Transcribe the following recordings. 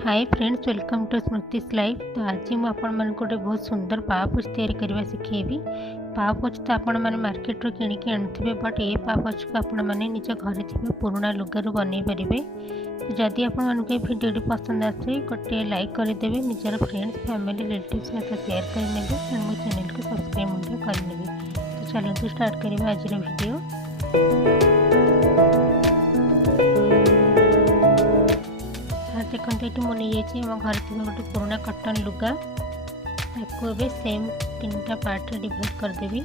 Hi friends, welcome to Smriti's life. तो आज मुझे गोटे बहुत सुंदर पापोच तैयारी शिखेबी। पापोच तो आपण मैंने मार्केट रू किणिकी आनी, बट ये पापोच को आपण मैंने निज घर थी पुराणा लुगारू बनई पारे। तो जदि आपण भिडियो पसंद आसे गोटे लाइक करदे, निजर फ्रेंड्स फैमिली रिलेटिव सहित शेयर करने एंड मो चैनल को सब्सक्राइब करने। तो चलते स्टार्ट करवा आज वीडियो। देखते ये मुझे आम घर थी गोटे पुराणा कटन लुगा ताको सेम 3टा पार्ट डिवाइड करदेवी।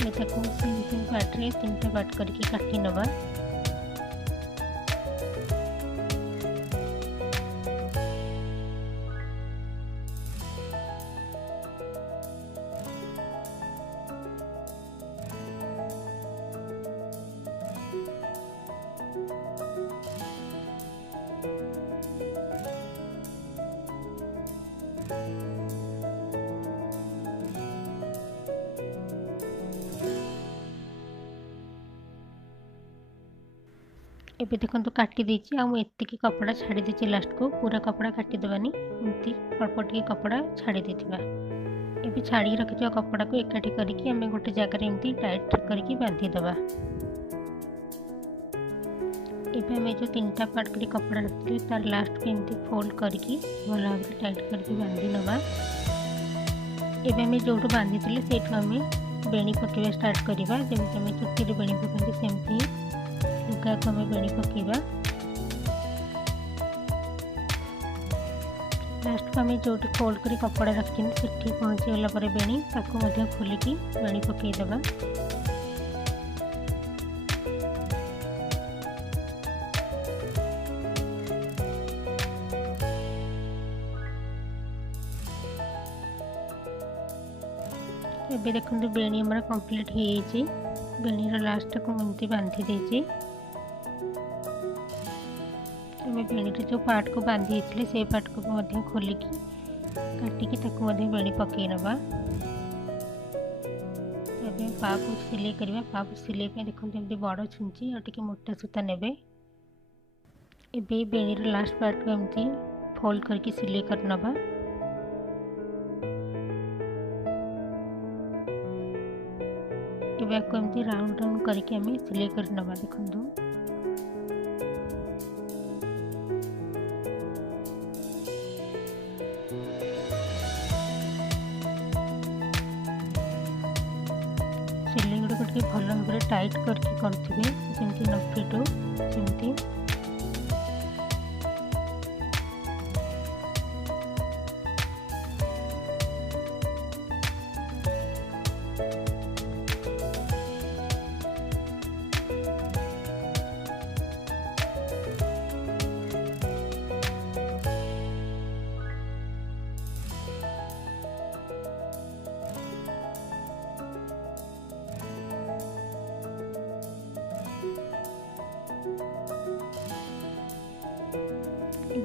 सेम पार्ट रे 3टा पार्ट करके काटी नवा। एबे देखो काटी देछि आ एतिकी कपड़ा छाड़ी देछि। लास्ट को पूरा कपड़ा काटी देवानी, एमती अल्प टिके कपड़ा छाड़ी देथिबा। एबे छाड़ी रखिथिबा कपड़ा को एकाठी करके आमे गोटे जगह एमती टाइट करके बांधी देबा। एबे आमे जो 3टा पार्ट करी कपड़ा रखिथिबे तार लास्ट को एमती फोल्ड करके भल भाव टाइट करके बांधी नबा। एबे आमे जोटो बांधी थिले सेठो आमे बेणी पकेबा स्टार्ट करबा। जेमती आमे चुट्टी बेणी पकंती सेमती लुगा को हमें बेणी पकेबा। लास्ट को हमें जो फोल्ड करी कपड़ा रखी सेठी पहुँची गला पर बेणी ताको मध्य खोलिकी बेणी पकई देबा। एबे देखंतु बेणी हमर कंप्लीट हो जाइए। बेणी लास्ट को एमती बांधी देछि। बेणी जो पार्ट को बांधी से पार्ट को खोलिकी काटिकी बेणी पकई नवा। पाप सिलाई करवा। पाप सिलाई देखो एमती बड़ छुंची और टिके मोटा सूता नेबे। एबे बेणी लास्ट पार्ट को एमती फोल्ड करके सिलाई कर नवा। एबे एमती राउंड राउंड करके आमे सिलाई कर नवा। देखंतु सिलाई गुड़ के भल भाव टाइट करके करुवे जमी न फिटू सेमती।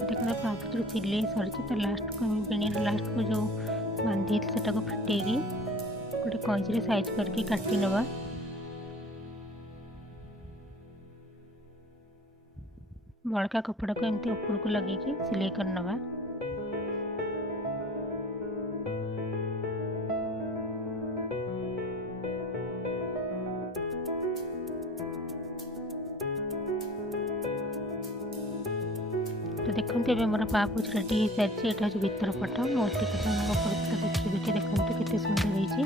देखना पाप जो सिलाई सरी तो लास्ट को हमें बेणी लास्ट को जो बांधी से फिटेगी गोटे कंची साइज करके काटी नवा। बड़का कपड़ा को एमती ऊपर को लगे सिलाई कर नवा। तो देखते ये मोर पापोच रेडी हो सारी। यहाँ हूँ भीतर पट मोटी देखिए देखते केते सुंदर होती।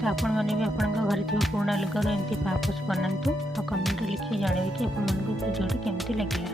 तो आपण मैंने भी आपण घर थी पुराणा लुगार एमती पापोच बनातु। कमेंट लिखी जानवे कि आपको भिडियो केमती लगे।